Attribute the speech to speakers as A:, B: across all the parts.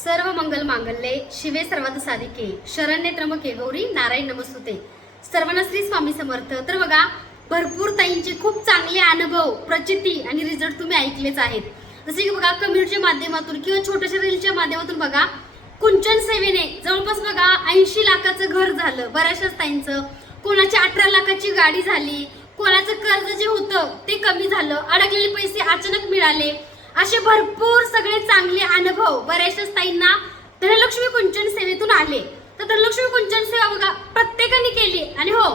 A: सर्व मंगल मांगल्ये शिवे सर्वात साधिके शरण्य त्रमके गौरी नारायण नमस्तुते. सर्वांना श्री स्वामी समर्थ. तर बघा भरपूर ताईंचे खूप चांगले अनुभव प्रचिती आणि रिझल्ट तुम्ही ऐकलेच आहेत. जसे की बघा कम्युनिटीच्या माध्यमातून किंवा छोट्याशा रीलच्या माध्यमातून बघा कुंचन सेवेने जवळपास बघा ऐंशी लाखाचं घर झालं बऱ्याचशाच ताईंचं. कोणाची अठरा लाखाची गाडी झाली कोणाचं कर्ज जे होतं ते कमी झालं अडकलेले पैसे अचानक मिळाले. असे भरपूर सगळे चांगले अनुभव बऱ्याचशा ताईंना धनलक्ष्मी कुंचन सेवेतून आले. तर धनलक्ष्मी कुंचन सेवा बघा प्रत्येकाने केली. आणि हो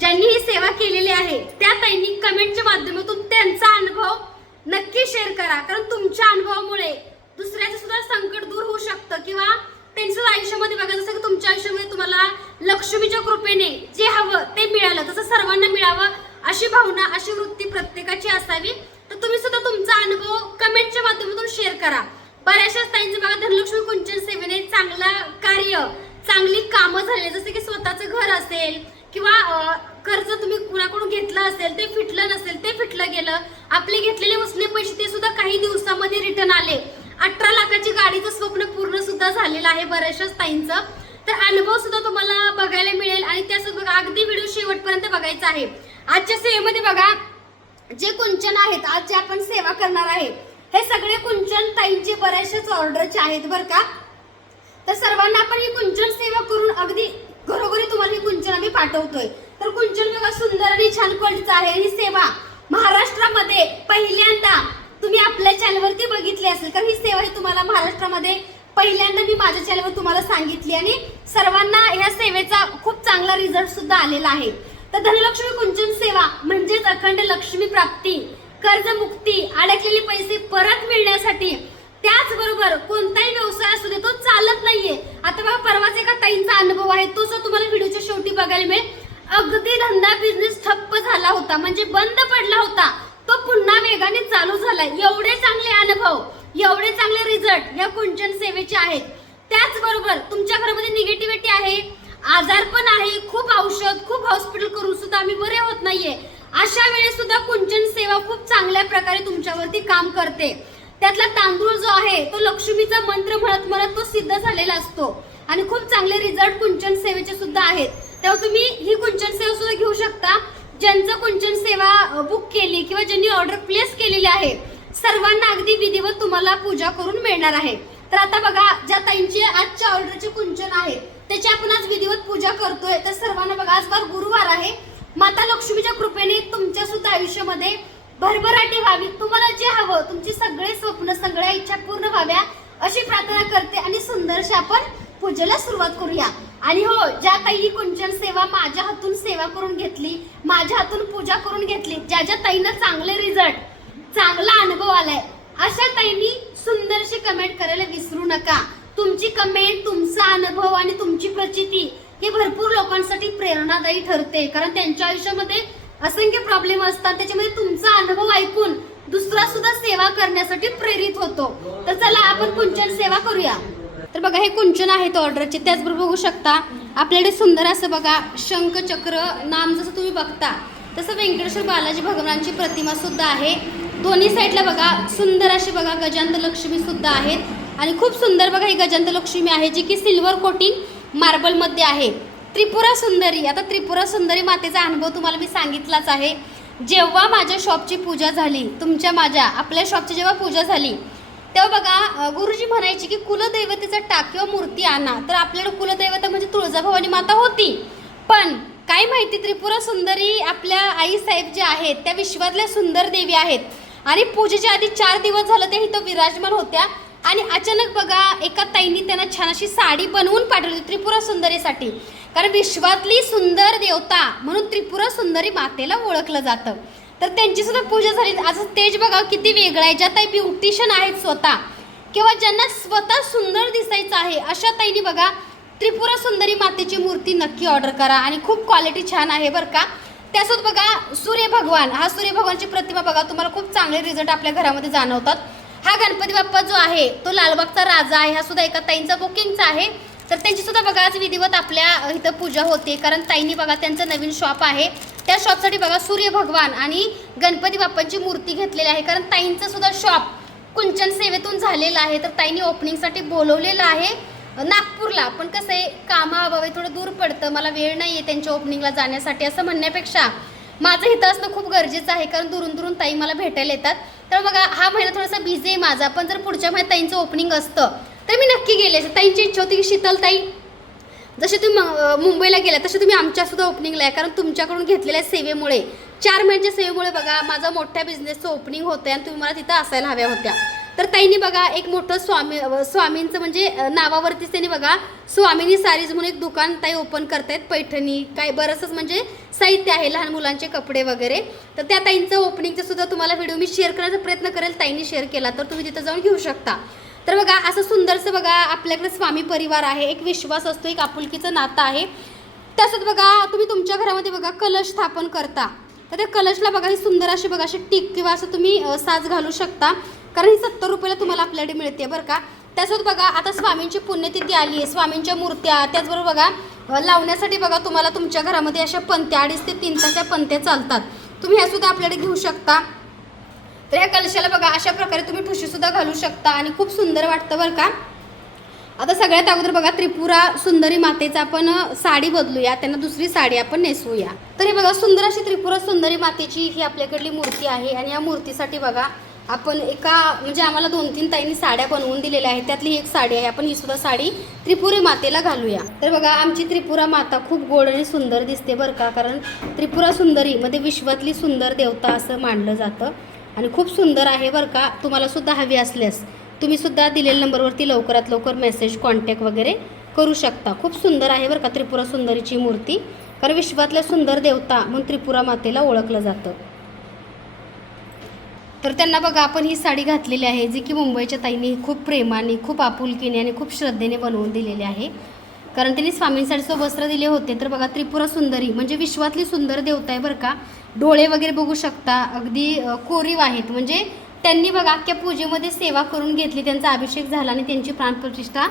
A: ज्यांनी ही सेवा केलेली आहे त्या ताईंनी कमेंटच्या माध्यमातून त्यांचा अनुभव नक्की शेअर करा. कारण तुमच्या अनुभवामुळे दुसऱ्याचं सुद्धा संकट दूर होऊ शकतं. किंवा त्यांच्या आयुष्यामध्ये बघा जसं की तुमच्या आयुष्यामध्ये तुम्हाला लक्ष्मीच्या कृपेने जे हवं ते मिळालं. तसं सर्वांना मिळावं अशी भावना अशी वृत्ती प्रत्येकाची असावी. तुम्ही सुद्धा तुमचा अनुभव कमेंटच्या माध्यमातून शेअर करा. बऱ्याचशा ताईंचं बघा धनलक्ष्मी कुंचन सेवेने चांगलं कार्य चांगली कामं झाले. जसं की स्वतःचं घर असेल किंवा कर्ज तुम्ही कुणाकडून घेतलं असेल ते फिटलं नसेल ते फिटलं गेलं. आपले घेतलेले उसने पैसे ते सुद्धा काही दिवसामध्ये रिटर्न आले. अठरा लाखाची गाडीचं स्वप्न पूर्ण सुद्धा झालेलं आहे बऱ्याचशाच ताईंचं. तर अनुभव सुद्धा तुम्हाला बघायला मिळेल आणि त्यासोबत बघा अगदी व्हिडिओ शेवटपर्यंत बघायचा आहे. आजच्या सेवेमध्ये बघा जे कुंचन आहेत आज जे आपण सेवा करणार आहे हे सगळे कुंचन ताईंचे बऱ्याचशाच ऑर्डरचे आहेत बरं का? तर सर्वांना आपण ही कुंचन सेवा करून अगदी घरोघरी तुम्हाला ही कुंचन आम्ही पाठवतोय. तर कुंचन बघा सुंदर आणि छान क्वालिटीचं आहे आणि सेवा. महाराष्ट्रामध्ये पहिल्यांदा तुम्ही आपल्या चॅनलवरती बघितली असेल कारण ही सेवा ही तुम्हाला महाराष्ट्रामध्ये पहिल्यांदा मी माझ्या चॅनलवर तुम्हाला सांगितली आणि सर्वांना ह्या सेवेचा खूप चांगला रिझल्ट सुद्धा आलेला आहे. तर धनलक्ष्मी कुंचन सेवा म्हणजेच अखंड लक्ष्मी प्राप्ती कर्जमुक्ती अडकलेले पैसे परत मिळण्यासाठी. त्याचबरोबर कोणताही व्यवसाय असू दे तो चालत नाहीये. आता बघा परवाच एका ताईंचा अनुभव आहे. तो सुद्धा तुम्हाला व्हिडिओच्या शेवटी बघायला मिळेल. अगदी धंदा बिझनेस ठप्प झाला होता. म्हणजे बंद पडला होता. तो पुन्हा वेगाने चालू झाला. एवढे चांगले अनुभव एवढे चांगले रिझल्ट या कुंचन सेवेचे आहेत. त्याचबरोबर तुमच्या घरामध्ये निगेटिव्हिटी आहे. आजार पण आहे. खूप औषध खूप हॉस्पिटल करून सुद्धा आम्ही बरे होत नाहीये. अशा वेळेस सुद्धा कुंचन सेवा खूप चांगल्या प्रकारे तुमच्यावरती काम करते. त्यातला तांदूळ जो आहे तो लक्ष्मीचा मंत्र म्हणत म्हणत तो सिद्ध झालेला असतो. आणि खूप चांगले रिझल्ट कुंचन सेवेचे सुद्धा आहेत. तेव्हा तुम्ही ही कुंचन सेवा सुद्धा घेऊ शकता. ज्यांचं कुंचन सेवा बुक केली किंवा ज्यांनी ऑर्डर प्लेस केलेली आहे सर्वांना अगदी विधिवत तुम्हाला पूजा करून मिळणार आहे. तर आता बघा ज्या ताईंची आजच्या ऑर्डरचे कुंचन आहे त्याची आपण आज विधिवत पूजा करतोय. तर सर्वांना बघा आज बार गुरुवार आहे. माता लक्ष्मीच्या कृपेने तुमच्या सुद्धा आयुष्यामध्ये भरभराटी व्हावी. तुम्हाला जे हवं तुमची सगळे स्वप्न सगळ्या इच्छा पूर्ण व्हाव्या अशी प्रार्थना करते आणि सुंदरशी आपण पूजेला सुरुवात करूया. आणि हो ज्या ताई कुंचन सेवा माझ्या हातून सेवा करून घेतली माझ्या हातून पूजा करून घेतली ज्या ज्या ताईनं चांगले रिझल्ट चांगला अनुभव आलाय अशा ताईंनी सुंदरशी कमेंट करायला विसरू नका. तुमची कमेंट तुमचा अनुभव आणि तुमची प्रचिती ही भरपूर लोकांसाठी प्रेरणादायी ठरते. कारण त्यांच्या आयुष्यामध्ये असंख्य प्रॉब्लेम असतात. त्याच्यामध्ये तुमचा अनुभव ऐकून दुसरा सुद्धा सेवा करण्यासाठी प्रेरित होतो. तर चला आपण कुंचन सेवा करूया. तर बघा हे कुंचन आहेत ऑर्डरचे त्याचबरोबर बघू शकता आपल्याकडे सुंदर असं बघा शंख चक्र नाम जसं तुम्ही बघता तसं व्यंकटेश्वर बालाजी भगवानांची प्रतिमा सुद्धा आहे. दोन्ही साईडला बघा सुंदर अशी बघा गजांत लक्ष्मी सुद्धा आहेत. आणि खूप सुंदर बघा ही गजंतलक्ष्मी आहे जी की सिल्वर कोटिंग मार्बलमध्ये आहे. त्रिपुरा सुंदरी आता त्रिपुरा सुंदरी मातेचा अनुभव तुम्हाला मी सांगितलाच आहे. जेव्हा माझ्या शॉपची पूजा झाली तुमच्या माझ्या आपल्या शॉपची जेव्हा पूजा झाली तेव्हा बघा गुरुजी म्हणायची की कुलदैवतेचा टाक किंवा मूर्ती आणा. तर आपल्याला कुलदैवता म्हणजे तुळजाभवानी माता होती. पण काय माहिती त्रिपुरा सुंदरी आपल्या आई साहेब जे आहेत त्या विश्वातल्या सुंदर देवी आहेत. आणि पूजेच्या आधी चार दिवस झालं त्या इथं विराजमान होत्या. आणि अचानक बघा एका ताईंनी त्यांना छान अशी साडी बनवून पाठवली त्रिपुरा सुंदरीसाठी. कारण विश्वातली सुंदर देवता म्हणून त्रिपुरा सुंदरी मातेला ओळखलं जातं. तर त्यांची सुद्धा पूजा झाली. आज तेज बघा किती वेगळं आहे. ज्या ताई ब्युटिशियन आहेत स्वतः किंवा ज्यांना स्वतः सुंदर दिसायचं आहे अशा ताईंनी बघा त्रिपुरा सुंदरी मातेची मूर्ती नक्की ऑर्डर करा. आणि खूप क्वालिटी छान आहे बरं का. त्यासोबत बघा सूर्य भगवान. हा सूर्य भगवानची प्रतिमा बघा तुम्हाला खूप चांगले रिझल्ट आपल्या घरामध्ये जाणवतात. हा गणपती बाप्पा जो आहे तो लालबागचा राजा आहे हा सुद्धा एका ताईंचा बुकिंगचा आहे. तर त्यांची सुद्धा बघा आज विधिवत आपल्या इथं पूजा होते. कारण ताईंनी बघा त्यांचं नवीन शॉप आहे. त्या शॉपसाठी बघा सूर्य भगवान आणि गणपती बाप्पांची मूर्ती घेतलेली आहे. कारण ताईंचं सुद्धा शॉप कुंचन सेवेतून झालेलं आहे. तर ताईंनी ओपनिंगसाठी बोलवलेलं आहे नागपूरला. पण कसं आहे कामाअभावी थोडं दूर पडतं. मला वेळ नाही आहे त्यांच्या ओपनिंगला जाण्यासाठी असं म्हणण्यापेक्षा माझं इथं असणं खूप गरजेचं आहे कारण दुरून दुरून ताई मला भेटायला येतात तर बघा हा महिना थोडासा बिझी आहे माझा पण जर पुढच्या महिन्यात ताईंचं ओपनिंग असतं तर मी नक्की गेले असते. ताईंची इच्छा होती की शीतल ताई जसे तुम्ही मुंबईला गेला तसे तुम्ही आमच्यासुद्धा ओपनिंगला आहे कारण तुमच्याकडून घेतलेल्या सेवेमुळे चार महिन्याच्या सेवेमुळे बघा माझा मोठ्या बिझनेसचं ओपनिंग होतं आणि तुम्ही मला तिथं असायला हव्या होत्या तर ताईंनी बघा एक मोठं स्वामी स्वामींचं म्हणजे नावावरतीच त्यांनी बघा स्वामिनी सारीज म्हणून एक दुकान ताई ओपन करतायत पैठणी काय बरंचंच म्हणजे साहित्य आहे लहान मुलांचे कपडे वगैरे. तर त्या ताईंचं ओपनिंगचं सुद्धा तुम्हाला व्हिडिओ मी शेअर करण्याचा प्रयत्न करेल ताईंनी शेअर केला तर तुम्ही तिथं जाऊन घेऊ शकता. तर बघा असं सुंदरसं बघा आपल्याकडे स्वामी परिवार आहे एक विश्वास असतो एक आपुलकीचं नातं आहे. तसंच बघा तुम्ही तुमच्या घरामध्ये बघा कलश स्थापन करता. तर त्या कलशला बघा ही सुंदर अशी बघा अशी टिक किंवा असं तुम्ही साज घालू शकता. कारण ही सत्तर रुपयाला तुम्हाला आपल्याकडे मिळते बरं का. त्यासोबत बघा आता स्वामींची पुण्यतिथी आली आहे. स्वामींच्या मूर्त्या त्याचबरोबर बघा लावण्यासाठी बघा तुम्हाला तुमच्या घरामध्ये अशा पंत्या अडीच ते तीन तास या पंत्या चालतात. तुम्ही ह्या सुद्धा आपल्याकडे घेऊ शकता. तर ह्या कलशाला बघा अशा प्रकारे तुम्ही ठुशीसुद्धा घालू शकता आणि खूप सुंदर वाटतं बरं का. आता सगळ्यात अगोदर बघा त्रिपुरा सुंदरी मातेचा आपण साडी बदलूया. त्यांना दुसरी साडी आपण नेसवूया. तर हे बघा सुंदर अशी त्रिपुरा सुंदरी मातेची ही आपल्याकडली मूर्ती आहे. आणि या मूर्तीसाठी बघा आपण एका म्हणजे आम्हाला दोन तीन ताईंनी साड्या बनवून दिलेल्या आहेत. त्यातली एक साडी आहे. आपण ही सुद्धा साडी त्रिपुरी मातेला घालूया. तर बघा आमची त्रिपुरा माता खूप गोड आणि सुंदर दिसते बरं का? कारण त्रिपुरा सुंदरी मध्ये विश्वातली सुंदर देवता असं मानलं जातं. आणि खूप सुंदर आहे बरं का? तुम्हाला सुद्धा हवी असल्यास तुम्ही सुद्धा दिलेल्या नंबरवरती लवकरात लवकर मेसेज कॉन्टॅक्ट वगैरे करू शकता. खूप सुंदर आहे बरं का त्रिपुरा सुंदरीची मूर्ती. कारण विश्वातल्या सुंदर देवता म्हणून त्रिपुरा मातेला ओळखलं जातं. तर त्यांना बघा आपण ही साडी घातलेली आहे जी की मुंबईच्या ताईंनी खूप प्रेमाने खूप आपुलकीने आणि खूप श्रद्धेने बनवून दिलेली आहे. कारण त्यांनी स्वामींसाठीचं वस्त्र दिले होते. तर बघा त्रिपुरा सुंदरी म्हणजे विश्वातली सुंदर देवता आहे बरं का. डोळे वगैरे बघू शकता अगदी कोरीव आहेत. म्हणजे त्यांनी बघा अख्ख्या पूजेमध्ये सेवा करून घेतली त्यांचा अभिषेक झाला आणि त्यांची प्राणप्रतिष्ठा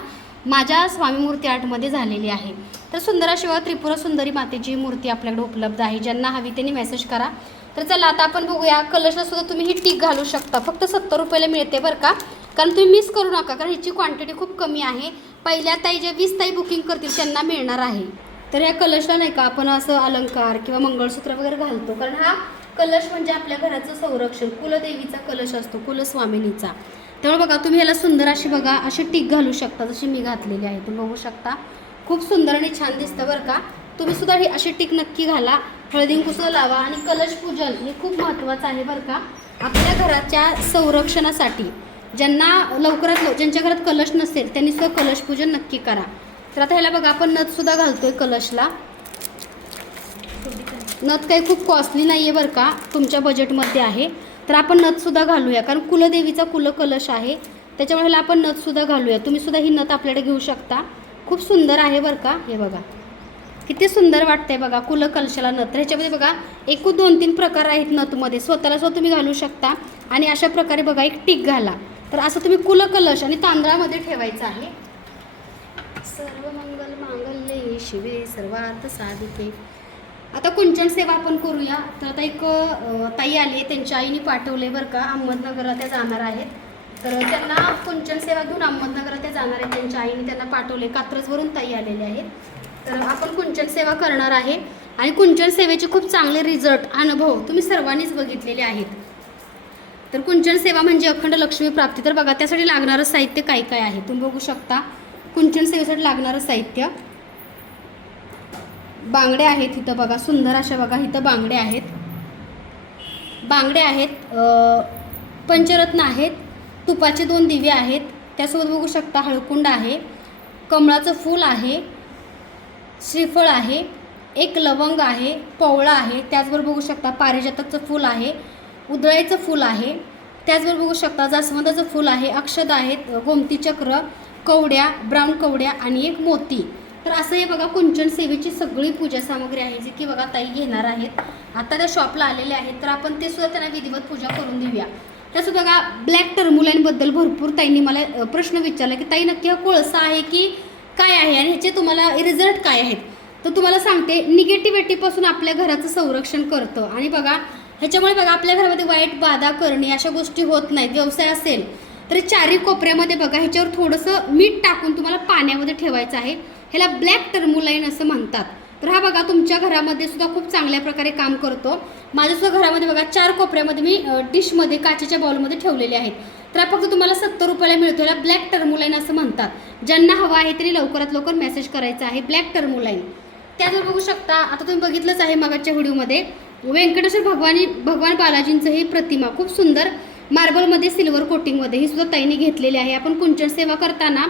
A: माझ्या स्वामी मूर्ती आर्टमध्ये झालेली आहे. तर सुंदराशिवाय त्रिपुरा सुंदरी मातेची मूर्ती आपल्याकडे उपलब्ध आहे. ज्यांना हवी त्यांनी मेसेज करा. तर चला आता आपण बघूया. कलशला सुद्धा तुम्ही ही टीक घालू शकता. फक्त सत्तर रुपयाला मिळते बरं का? कारण तुम्ही मिस करू नका कारण ह्याची क्वांटिटी खूप कमी आहे. पहिल्या ताई ज्या वीस ताई बुकिंग करतील त्यांना मिळणार आहे. तर या कलशला नाही का आपण असं अलंकार किंवा मंगळसूत्र वगैरे घालतो. कारण हा कलश म्हणजे आपल्या घराचं संरक्षण. कुलदेवीचा कलश असतो कुलस्वामिनीचा. त्यामुळे बघा तुम्ही ह्याला सुंदर अशी बघा अशी टीक घालू शकता. जशी मी घातलेली आहे तुम्ही बघू शकता. खूप सुंदर आणि छान दिसतं बरं का? तुम्ही सुद्धा ही अशी टीक नक्की घाला. हळदी लावा आणि कलश पूजन हे खूप महत्त्वाचं आहे बरं का. आपल्या घराच्या संरक्षणासाठी ज्यांना लवकरात लव ज्यांच्या घरात कलश नसेल त्यांनी सुद्धा कलश पूजन नक्की करा. तर आता ह्याला बघा आपण नथसुद्धा घालतो घालतोय कलशला. नथ काही खूप कॉस्टली नाही आहे बरं का तुमच्या बजेटमध्ये आहे. तर आपण नथसुद्धा घालूया कारण कुलदेवीचा कुल कलश आहे. त्याच्यामुळे ह्याला आपण नथसुद्धा घालूया. तुम्ही सुद्धा ही नथ आपल्याकडे घेऊ शकता. खूप सुंदर आहे बरं का हे बघा. किती सुंदर वाटतंय बघा कुल कलशाला नथ. तर ह्याच्यामध्ये बघा एकूण दोन तीन प्रकार आहेत नथमध्ये. स्वतःला स्वतः तुम्ही घालू शकता आणि अशा प्रकारे बघा एक टिक घाला. तर असं तुम्ही कुल कलश आणि तांदळामध्ये ठेवायचं आहे. सर्व मंगल मांगल्ये शिवे सर्वार्थ साधिके आता कुंचन सेवा आपण करूया. तर आता एक ताई आली आहे त्यांच्या आईने पाठवले बरं का अहमदनगरला त्या जाणार आहेत. तर त्यांना कुंचन सेवा घेऊन अहमदनगरला त्या जाणार आहेत त्यांच्या आईने त्यांना पाठवले कात्रजवरून ताई आलेले आहेत. तर आपण कुंचन सेवा करणार आहे. आणि कुंचन सेवेचे खूप चांगले रिझल्ट अनुभव तुम्ही सर्वांनीच बघितलेले आहेत. तर कुंचन सेवा म्हणजे अखंड लक्ष्मी प्राप्ती. तर बघा त्यासाठी लागणारं साहित्य काय काय आहे? तुम्ही बघू शकता. कुंचन सेवेसाठी लागणारं साहित्य. बांगड्या आहेत इथं बघा सुंदर अशा बघा इथं बांगड्या आहेत. बांगड्या आहेत पंचरत्न आहेत तुपाचे दोन दिवे आहेत. त्यासोबत बघू शकता हळकुंड आहे कमळाचं फूल आहे श्रीफळ आहे एक लवंग आहे पवळा आहे त्याचबरोबर बघू शकता पारिजातकचं फूल आहे उधळाईचं फूल आहे त्याचबरोबर बघू शकता जास्वंदाचं फूल आहे अक्षद आहेत गोमती चक्र कवड्या ब्राऊन कवड्या आणि एक मोती. तर असं हे बघा कुंचन सेवेची सगळी पूजा सामग्री आहे जी की बघा ताई घेणार आहेत. आता त्या शॉपला आलेले आहेत तर आपण ते सुद्धा त्यांना विधिवत पूजा करून देऊया. तसं बघा ब्लॅक टर्मुलाईनबद्दल भरपूर ताईंनी मला प्रश्न विचारला की ताई नक्की हा कोळसा आहे की काय आहे आणि ह्याचे तुम्हाला रिझल्ट काय आहेत? तर तुम्हाला सांगते निगेटिव्हिटीपासून आपल्या घराचं संरक्षण करतं. आणि बघा ह्याच्यामुळे बघा आपल्या घरामध्ये वाईट बाधा करणे अशा गोष्टी होत नाहीत. व्यवसाय असेल तर चारी कोपऱ्यामध्ये बघा ह्याच्यावर थोडंसं मीठ टाकून तुम्हाला पाण्यामध्ये ठेवायचं आहे. ह्याला ब्लॅक टर्मुलाईन असं म्हणतात. तर हा बघा तुमच्या घरामध्ये सुद्धा खूप चांगल्या प्रकारे काम करतो. माझ्यासुद्धा घरामध्ये बघा चार कोपऱ्यामध्ये मी डिशमध्ये काचेच्या बाउलमध्ये ठेवलेले आहेत. तर फक्त तुम्हाला सत्तर रुपयाला मिळतो. याला ब्लॅक टर्मुलाईन असं म्हणतात. ज्यांना हवा आहे तरी लवकरात लवकर मेसेज करायचा आहे. ब्लॅक टर्मुलाईन त्याचवर बघू शकता आता तुम्ही बघितलंच आहे मगाच्या व्हिडिओमध्ये व्यंकटेश्वर भगवानी भगवान बालाजींचं ही प्रतिमा खूप सुंदर मार्बलमध्ये सिल्वर कोटिंगमध्ये ही सुद्धा ताईने घेतलेली आहे. आपण कुंचन सेवा करताना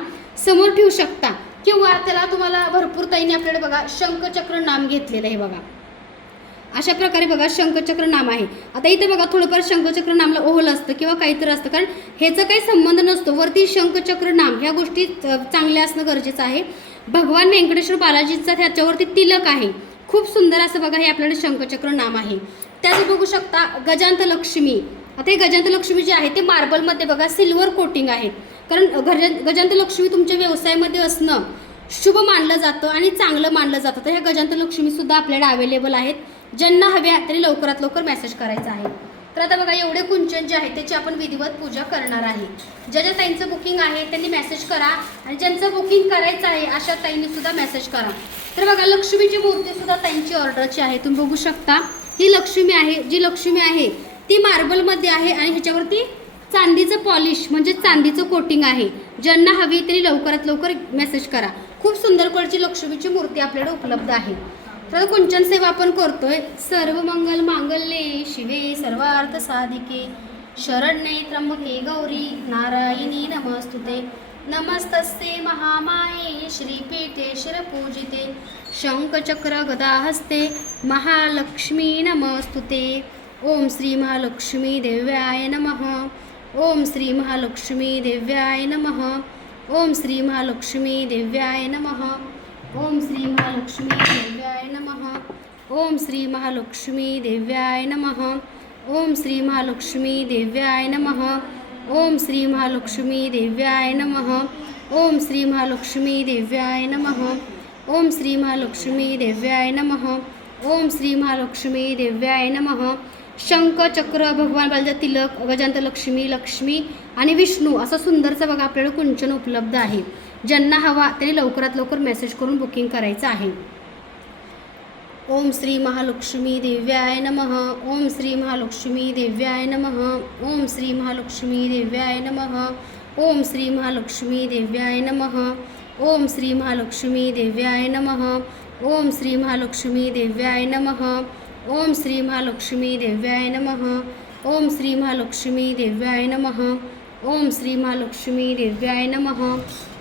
A: समोर ठेवू शकता. किंवा त्याला तुम्हाला भरपूर ताईने आपल्याकडे बघा शंखचक्र नाम घेतलेलं आहे बघा. अशा प्रकारे बघा शंखचक्र नाम आहे. आता इथे बघा थोडंफार शंखचक्र नामला ओहल असतं किंवा काहीतरी असतं. कारण ह्याचं काही संबंध नसतो. वरती शंखचक्र नाम ह्या गोष्टी चांगल्या असणं गरजेचं आहे. भगवान व्यंकटेश्वर बालाजीचा ह्याच्यावरती तिलक आहे. खूप सुंदर असं बघा हे आपल्याकडे शंखचक्र नाम आहे. त्याचं बघू शकता गजांत लक्ष्मी. आता हे गजांत लक्ष्मी जे आहे ते मार्बलमध्ये बघा सिल्वर कोटिंग आहे. कारण गज गजांत लक्ष्मी तुमच्या व्यवसायामध्ये असणं शुभ मानलं जातं आणि चांगलं मानलं जातं. तर ह्या गजांत लक्ष्मी सुद्धा आपल्याकडे अवेलेबल आहेत. ज्यांना हव्या तरी लवकरात लवकर मेसेज करायचा आहे. तर आता बघा एवढे कुंचन जे आहे त्याची आपण विधिवत पूजा करणार आहे. ज्या ज्या ताईंचं बुकिंग आहे त्यांनी मेसेज करा. आणि ज्यांचं बुकिंग करायचं आहे अशा ताईंनी सुद्धा मेसेज करा. तर बघा लक्ष्मीची मूर्ती सुद्धा ताईंची ऑर्डरची आहे. तुम्ही बघू शकता. ही लक्ष्मी आहे जी लक्ष्मी आहे ती मार्बलमध्ये आहे आणि ह्याच्यावरती चांदीचं पॉलिश म्हणजे चांदीचं कोटिंग आहे. ज्यांना हवी तरी लवकरात लवकर मेसेज करा. खूप सुंदर कळची लक्ष्मीची मूर्ती आपल्याकडे उपलब्ध आहे. तर कुंचन सेवा आपण करतोय. सर्व मंगल मांगल्ये शिवे सर्वार्थ साधिके. शरण्ये त्र्यंबके गौरी नारायणी नमस्तुते. नमस्तस्ते महामाये श्रीपीठे शिरपूजिते. शंखचक्र गदाहस्ते महालक्ष्मी नमस्तुते. ओम श्री महालक्ष्मी देव्याय नमः. ओम श्री महालक्ष्मी देव्याय नमः. ओम श्री महालक्ष्मी देव्याय नमः. ओम श्री महालक्ष्मी देव्याय नमः। ओम श्री महालक्ष्मी देव्याय नमः। ओम श्री महालक्ष्मी देव्याय नमः। ओम श्री महालक्ष्मी देव्याय नमः। ओम श्री महालक्ष्मी देव्याय नमः। ओम श्री महालक्ष्मी देव्याय नमः। ओम श्री महालक्ष्मी देव्याय नमः। शंख चक्र भगवान बालजा तिलक गजांत लक्ष्मी लक्ष्मी आणि विष्णू असं सुंदरचं बघा आपल्याला कुंचन उपलब्ध आहे. ज्यांना हवा तरी लवकरात लवकर मेसेज करून बुकिंग करायचं आहे. ओम श्री महालक्ष्मी देव्याय नमः. ओम श्री महालक्ष्मी देव्याय नमः. ओम श्री महालक्ष्मी देव्याय नमः. ओम श्री महालक्ष्मी देव्याय नमः. ओम श्री महालक्ष्मी देव्याय नमः. ओम श्री महालक्ष्मी देव्याय नमः. ओम श्री महालक्ष्मी देव्याय नमः. ओम श्री महालक्ष्मी देव्याय नमः. ओम श्री महालक्ष्मी देव्याय नमः.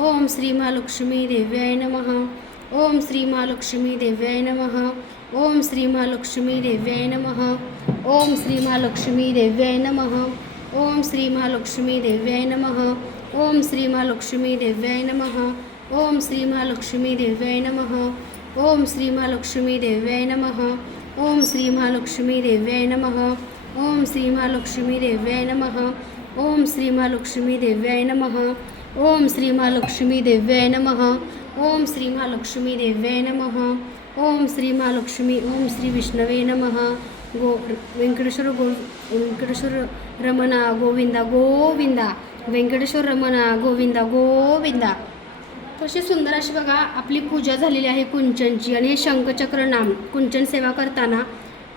A: ओम श्री महालक्ष्मी देव्याय नमः ओम श्री महालक्ष्मी देव्याय नमः ओम श्री महालक्ष्मी देव्याय नमः ओम श्री महालक्ष्मी देव्याय नमः ओम श्री महालक्ष्मी देव्याय नमः ओम श्री महालक्ष्मी देव्याय नमः ओम श्री महालक्ष्मी देव्याय नमः ओम श्री महालक्ष्मी देव्याय नमः ओम श्री महालक्ष्मी देव्याय नमः ओम श्री महालक्ष्मी देव्याय नमः ओम श्री महालक्ष्मी देव्याय नमः ओम श्री महालक्ष्मी देव्याय नम। ओम श्री महालक्ष्मी देव्याय नम। ओम श्री महालक्ष्मी ओम श्री विष्णवे नमः। गो व्यंकटेश्वर गो व्यंकटेश्वर रमणा गोविंदा गोविंदा। व्यंकटेश्वर रमणा गोविंदा गोविंदा। कशी सुंदर अशी बघा आपली पूजा झालेली आहे कुंचनची आणि हे शंखचक्र नाम कुंचन सेवा करताना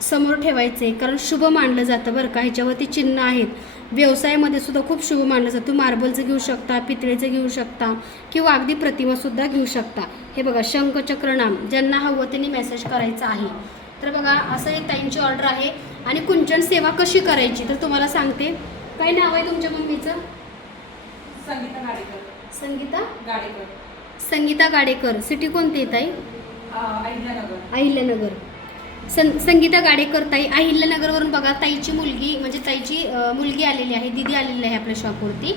A: समोर ठेवायचे कारण शुभ मानलं जातं बरं का. ह्याच्यावरती चिन्ह आहेत. व्यवसायामध्ये सुद्धा खूप शुभ मानलं जातं. तुम्ही मार्बलचं घेऊ शकता पितळेचं घेऊ शकता किंवा अगदी प्रतिमासुद्धा घेऊ शकता. हे बघा शंखचक्र नाम ज्यांना हवं त्यांनी मेसेज करायचा आहे. तर बघा असं एक ताईंची ऑर्डर आहे. आणि कुंचन सेवा कशी करायची तर तुम्हाला सांगते. काय नाव आहे तुमच्या मम्मीचं?
B: संगीता गाडेकर.
A: संगीता?
B: गाडेकर.
A: संगीता गाडेकर. सिटी कोणती आहे ताई?
B: अं, अहिल्यानगर.
A: अहिल्यानगर. सं संगीता गाडेकर ताई अहिल्यानगरवरून बघा ताईची मुलगी म्हणजे ताईची मुलगी आलेली आहे दिदी आलेली आहे आपल्या शॉपवरती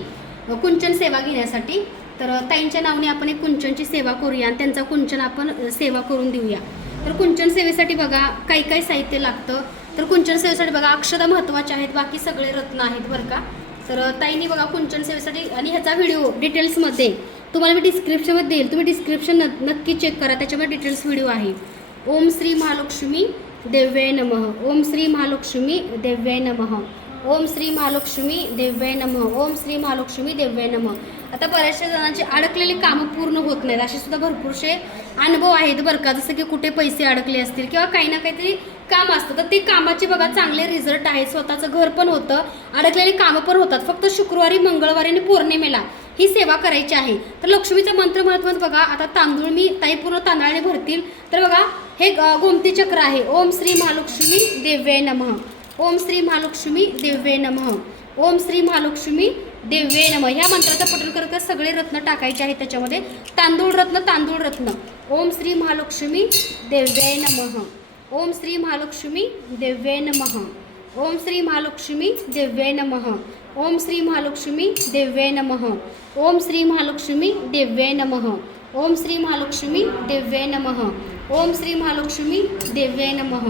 A: कुंचन सेवा घेण्यासाठी. तर ताईंच्या नावाने आपण एक कुंचनची सेवा करूया आणि त्यांचा कुंचन आपण सेवा करून देऊया. तर कुंचन सेवेसाठी बघा काही काही साहित्य लागतं? तर कुंचन सेवेसाठी बघा अक्षदा महत्त्वाच्या आहेत बाकी सगळे रत्न आहेत बरं का? तर अ, ताईंनी बघा कुंचन सेवेसाठी आणि ह्याचा व्हिडिओ डिटेल्समध्ये तुम्हाला मी डिस्क्रिप्शनमध्ये देईल. तुम्ही डिस्क्रिप्शन नक्की चेक करा त्याच्यामध्ये डिटेल्स व्हिडिओ आहे. ओम श्री महालक्ष्मी देव्याय नमः। ओम श्री महालक्ष्मी देव्याय नमः। ओम श्री महालक्ष्मी देव्याय नमः। ओम श्री महालक्ष्मी देव्याय नमः। आता बऱ्याचशा जणांची अडकलेली कामं पूर्ण होत नाहीत. असे सुद्धा भरपूरसे अनुभव आहेत बरं का. जसं की कुठे पैसे अडकले असतील किंवा काही ना काहीतरी काम असतं. तर ते कामाचे बघा चांगले रिझल्ट आहेत स्वतःचं घर पण होतं. अडकलेली कामं पण होतात. फक्त शुक्रवारी मंगळवारी आणि पौर्णिमेला ही सेवा करायची आहे. तर लक्ष्मीचं मंत्र महत्त्वाचं बघा आता तांदूळ मी ताई पूर्ण तांदळाने भरतील. तर बघा हे गोमती चक्र आहे. ओम श्री महालक्ष्मी देव्ये नमः. ओम श्री महालक्ष्मी देव्ये नमः. ओम श्री महालक्ष्मी देव्ये नमः. ह्या मंत्राचं पठण करत सगळे रत्न टाकायचे आहेत त्याच्यामध्ये. तांदूळ रत्न तांदूळ रत्न. ओम श्री महालक्ष्मी देव्याय नमः. ओम श्री महालक्ष्मी देव्ये नमः. ओम श्री महालक्ष्मी देव्ये नमः. ओम श्री महालक्ष्मी देव्ये नमः. ओम श्री महालक्ष्मी देव्ये नमः. ओम श्री महालक्ष्मी देव्ये नमः. ओम श्री महालक्ष्मी देव्ये नमः.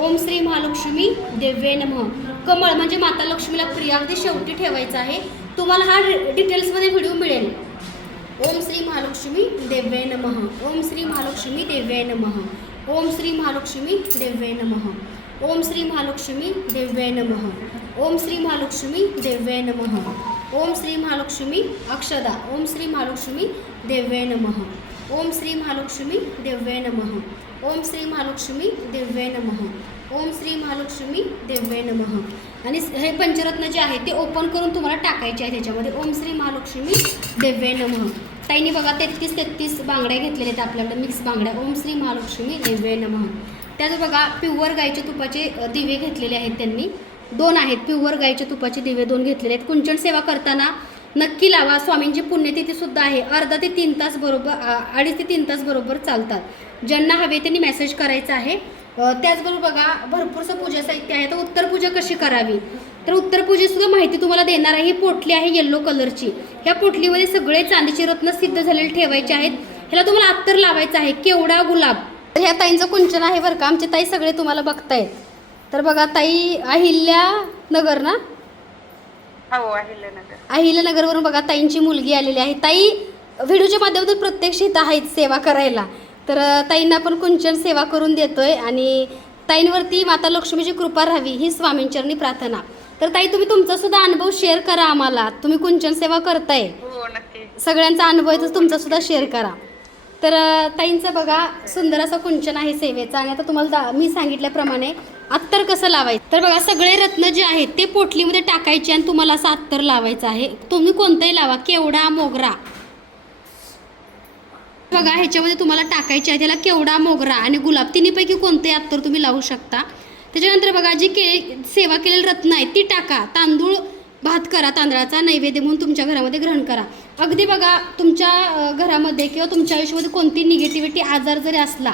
A: ओम श्री महालक्ष्मी देव्ये नमः. कमळ म्हणजे माता लक्ष्मीला प्रिया अगदी शेवटी ठेवायचं आहे. तुम्हाला हा डिटेल्समध्ये व्हिडिओ मिळेल. ओम श्री महालक्ष्मी देव्य नमः. ओम श्री महालक्ष्मी देव्याय नमः. ओम श्री महालक्ष्मी देव्ये नमः. ओम श्री महालक्ष्मी देव्य नमः. ओम श्री महालक्ष्मी देव्य नमः. ओम श्री महालक्ष्मी अक्षदा. ओम श्री महालक्ष्मी देव्ये नमः. ओम श्री महालक्ष्मी देव्याय नमः। ओम श्री महालक्ष्मी देव्याय नमः। ओम श्री महालक्ष्मी देव्याय नमः। आणि हे पंचरत्न जे आहे ते ओपन करून तुम्हाला टाकायचे आहे त्याच्यामध्ये ओम श्री महालक्ष्मी देव्याय नमः। ताईने बघा तेहतीस तेहतीस बांगड्या घेतलेल्या आहेत आपल्याकडे मिक्स बांगड्या. ओम श्री महालक्ष्मी देव्याय नमः। त्यात बघा प्युअर गाईच्या तुपाचे दिवे घेतलेले आहेत त्यांनी. दोन आहेत प्युअर गाईच्या तुपाचे दिवे दोन घेतलेले आहेत. कुंचन सेवा करताना नक्की लावा. स्वामींची पुण्यतिथी सुद्धा आहे. अर्धा ते तीन तास बरोबर अडीच ते तीन तास बरोबर चालतात. ज्यांना हवे त्यांनी मेसेज करायचा आहे. त्याचबरोबर बघा भरपूरसं पूजा साहित्य आहे. तर उत्तर पूजा कशी करावी? तर उत्तर पूजेसुद्धा माहिती तुम्हाला देणार आहे. ही पोटली आहे येल्लो कलरची ह्या पोटलीमध्ये सगळे चांदीचे रत्न सिद्ध झालेले ठेवायचे आहेत. ह्याला तुम्हाला अत्तर लावायचं आहे. केवडा गुलाब? तर ह्या ताईंचं कुंचन आहे बरं का. आमचे ताई सगळे तुम्हाला बघतायत. तर बघा ताई अहिल्या नगर ना?
B: हो अहिल्यानगर.
A: अहिल्यानगरवरून बघा ताईंची मुलगी आलेली आहे. ताई व्हिडिओच्या माध्यमातून प्रत्यक्ष इथं आहेत सेवा करायला. तर ताईंना आपण कुंचन सेवा करून देतोय आणि ताईंवरती माता लक्ष्मीची कृपा राहावी ही स्वामींचरणी प्रार्थना. तर ताई तुम्ही तुमचा सुद्धा अनुभव शेअर करा आम्हाला. तुम्ही कुंचन सेवा करताय.
B: हो नक्की.
A: सगळ्यांचा अनुभव आहे तो तुमचा सुद्धा शेअर करा. तर ताईंचं बघा सुंदर असं कुंचन आहे सेवेचा. आणि आता तुम्हाला दा- मी सांगितल्याप्रमाणे अत्तर कसं लावायचं? तर बघा सगळे रत्न जे आहेत ते पोटलीमध्ये टाकायचे आणि तुम्हाला असं अत्तर लावायचं आहे. तुम्ही कोणतंही लावा केवडा मोगरा. बघा ह्याच्यामध्ये तुम्हाला टाकायचे आहे त्याला केवडा मोगरा आणि गुलाब. तिन्हीपैकी कोणतंही अत्तर तुम्ही लावू शकता. त्याच्यानंतर बघा जी के सेवा केलेली रत्न आहेत ती टाका. तांदूळ भात करा तांदळाचा नैवेद्य म्हणून तुमच्या घरामध्ये ग्रहण करा. अगदी बघा तुमच्या घरामध्ये किंवा तुमच्या आयुष्यामध्ये कोणती निगेटिव्हिटी आजार जरी असला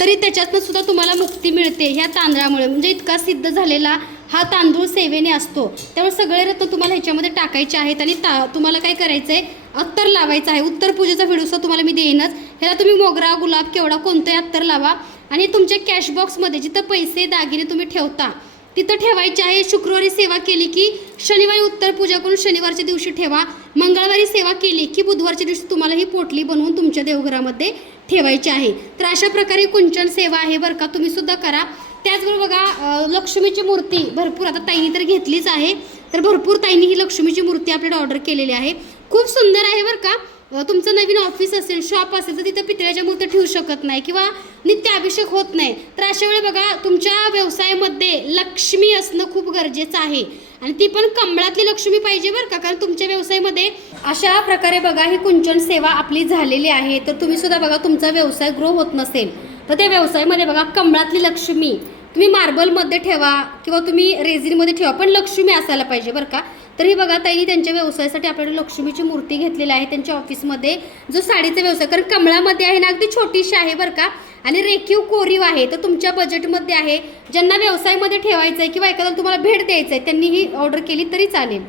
A: तरी त्याच्यातनं सुद्धा तुम्हाला मुक्ती मिळते ह्या तांदळामुळे. म्हणजे इतका सिद्ध झालेला हा तांदूळ सेवेने असतो. त्यामुळे सगळे रत्न तुम्हाला ह्याच्यामध्ये टाकायचे आहेत आणि ता तुम्हाला काय करायचं आहे अत्तर लावायचं आहे. उत्तर पूजेचा व्हिडिओ सुद्धा तुम्हाला मी देईनच. ह्याला तुम्ही मोगरा गुलाब केवढा कोणतंही अत्तर लावा आणि तुमच्या कॅश बॉक्समध्ये जिथं पैसे दागिने तुम्ही ठेवता तिथं ठेवायची आहे. शुक्रवारी सेवा केली की शनिवारी उत्तर पूजा करून शनिवारच्या दिवशी ठेवा. मंगळवारी सेवा केली की बुधवारच्या दिवशी तुम्हाला ही पोटली बनवून तुमच्या देवघरामध्ये ठेवायची आहे. तर अशा प्रकारे कुंचन सेवा आहे बरं का तुम्ही सुद्धा करा. त्याचबरोबर बघा लक्ष्मीची मूर्ती भरपूर आता ताईनी तर घेतलीच आहे. तर भरपूर ताईंनी ही लक्ष्मीची मूर्ती आपल्याला ऑर्डर केलेली आहे. खूप सुंदर आहे बरं का. तुमचं नवीन ऑफिस असेल शॉप असेल तर तिथं पितळ्याच्या मूर्त्या ठेवू शकत नाही किंवा नित्य अभिषेक होत नाही. तर अशा वेळी बघा तुमच्या व्यवसायामध्ये लक्ष्मी असणं खूप गरजेचं आहे. आणि ती पण कमळातली लक्ष्मी पाहिजे बरं का कारण तुमच्या व्यवसायामध्ये अशा प्रकारे बघा ही कुंचन सेवा आपली झालेली आहे. तर तुम्ही सुद्धा बघा तुमचा व्यवसाय ग्रो होत नसेल. तर त्या व्यवसायामध्ये बघा कमळातली लक्ष्मी. तुम्ही मार्बलमध्ये ठेवा किंवा तुम्ही रेझिनमध्ये ठेवा पण लक्ष्मी असायला पाहिजे बरं का. तर ही बघा ताईने त्यांच्या व्यवसायासाठी आपल्याकडे लक्ष्मीची मूर्ती घेतलेली आहे. त्यांच्या ऑफिसमध्ये जो साडीचा व्यवसाय कारण कमळामध्ये आहे ना अगदी छोटीशी आहे बरं का. आणि रेखीव कोरीव आहे. तर तुमच्या बजेटमध्ये आहे. ज्यांना व्यवसायामध्ये ठेवायचं आहे किंवा एखाद्याला तुम्हाला भेट द्यायचं आहे त्यांनी ही ऑर्डर केली तरी चालेल.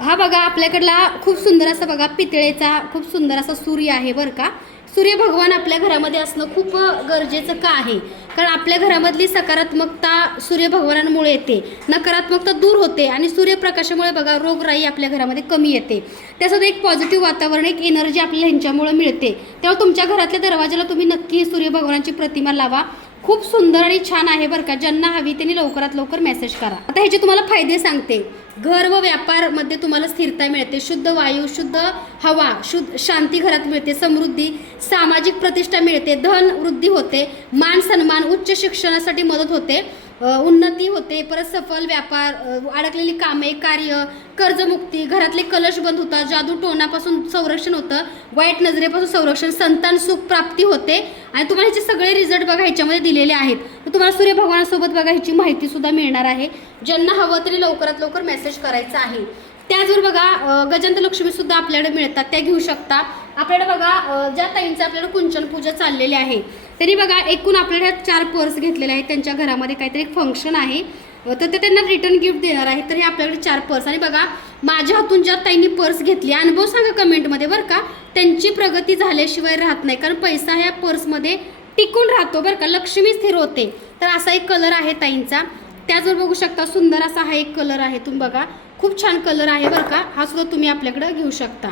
A: हा बघा आपल्याकडला खूप सुंदर असा बघा पितळेचा खूप सुंदर असा सूर्य आहे बरं का. सूर्य भगवान आपल्या घरामध्ये असणं खूप गरजेचं का आहे? कारण आपल्या घरामधली सकारात्मकता सूर्य भगवानांमुळे येते. नकारात्मकता दूर होते आणि सूर्यप्रकाशामुळे बघा रोगराई आपल्या घरामध्ये कमी येते. त्यासोबत एक पॉझिटिव्ह वातावरण एक एनर्जी आपल्याला ह्यांच्यामुळे मिळते. तेव्हा तुमच्या घरातल्या दरवाजाला तुम्ही नक्की सूर्यभगवनाची प्रतिमा लावा. खूप सुंदर आणि छान आहे बरं का. ज्यांना हवी त्यांनी लवकरात लवकर मेसेज करा. आता ह्याचे तुम्हाला फायदे सांगते. घर व व्यापारमध्ये तुम्हाला स्थिरता मिळते. शुद्ध वायू शुद्ध हवा शुद्ध शांती घरात मिळते. समृद्धी सामाजिक प्रतिष्ठा मिळते. धन वृद्धी होते. मान सन्मान उच्च शिक्षणासाठी मदत होते. उन्नती होते परत सफल व्यापार अडकलेली कामे कार्य कर्जमुक्ती घरातले कलश बंद होतात जादू टोनापासून संरक्षण होतं वाईट नजरेपासून संरक्षण संतान सुख प्राप्ती होते. आणि तुम्हाला ह्याचे सगळे रिझल्ट बघा ह्याच्यामध्ये दिलेले आहेत. तुम्हाला सूर्य भगवानासोबत बघा ह्याची माहिती सुद्धा मिळणार आहे. ज्यांना हवं तरी लवकरात लवकर मेसेज करायचा आहे. त्याचबरोबर बघा अ, गजांत लक्ष्मी सुद्धा आपल्याकडे मिळतात त्या घेऊ शकता. आपल्याकडे बघा ज्या ताईंचं आपल्याकडे कुंचन पूजा चाललेली आहे. त्यांनी बघा एकूण आपल्याकडे चार पर्स घेतलेले आहेत. त्यांच्या घरामध्ये काहीतरी एक फंक्शन आहे. तर ते त्यांना रिटर्न गिफ्ट देणार आहे तर हे आपल्याकडे चार पर्स. आणि बघा माझ्या हातून ज्या ताईंनी पर्स घेतली अनुभव सांगा कमेंटमध्ये बरं का. त्यांची प्रगती झाल्याशिवाय राहत नाही. कारण पैसा ह्या पर्समध्ये टिकून राहतो बरं का. लक्ष्मी स्थिर होते. तर असा एक कलर आहे ताईंचा. त्याचबरोबर बघू शकता सुंदर असा हा एक कलर आहे तुम्ही बघा. खूप छान कलर आहे बरं का. हा सुद्धा तुम्ही आपल्याकडं घेऊ शकता.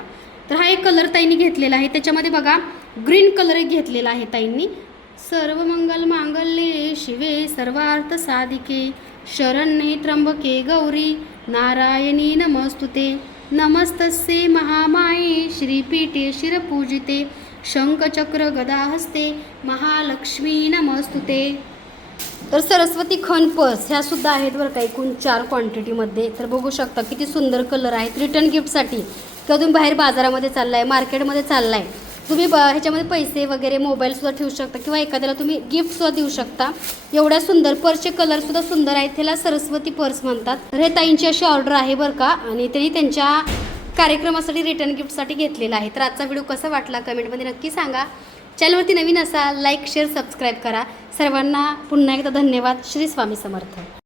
A: तर हा एक कलर ताईंनी घेतलेला आहे. त्याच्यामध्ये बघा ग्रीन कलर एक घेतलेला आहे ताईंनी. सर्व मंगल मांगल्ये शिवे सर्वार्थ साधिके शरण्ये त्र्यंबके गौरी नारायणी नमस्तुते। नमस्तस्ये महामाये श्रीपीठे शिरपूजिते शंखचक्र गदाहस्ते महालक्ष्मी नमस्तुते। तर सरस्वती खन ह्या सुद्धा आहेत बरं का एकूण चार क्वांटिटीमध्ये तर बघू शकता किती सुंदर कलर आहेत. रिटर्न गिफ्टसाठी किंवा तुम्ही बाहेर बाजारामध्ये चाललाय मार्केटमध्ये चाललाय. तुम्ही ब ह्याच्यामध्ये पैसे वगैरे मोबाईलसुद्धा ठेवू शकता किंवा एखाद्याला तुम्ही गिफ्टसुद्धा देऊ शकता. एवढ्या सुंदर पर्सचे कलरसुद्धा सुंदर आहेत त्याला सरस्वती पर्स म्हणतात. तर हे ताईंची अशी ऑर्डर आहे बरं का आणि त्यांनी त्यांच्या कार्यक्रमासाठी रिटर्न गिफ्टसाठी घेतलेला आहे. तर आजचा व्हिडिओ कसा वाटला कमेंटमध्ये नक्की सांगा. चॅनलवरती नवीन असाल लाईक शेअर सबस्क्राईब करा. सर्वांना पुन्हा एकदा धन्यवाद. श्री स्वामी समर्थ.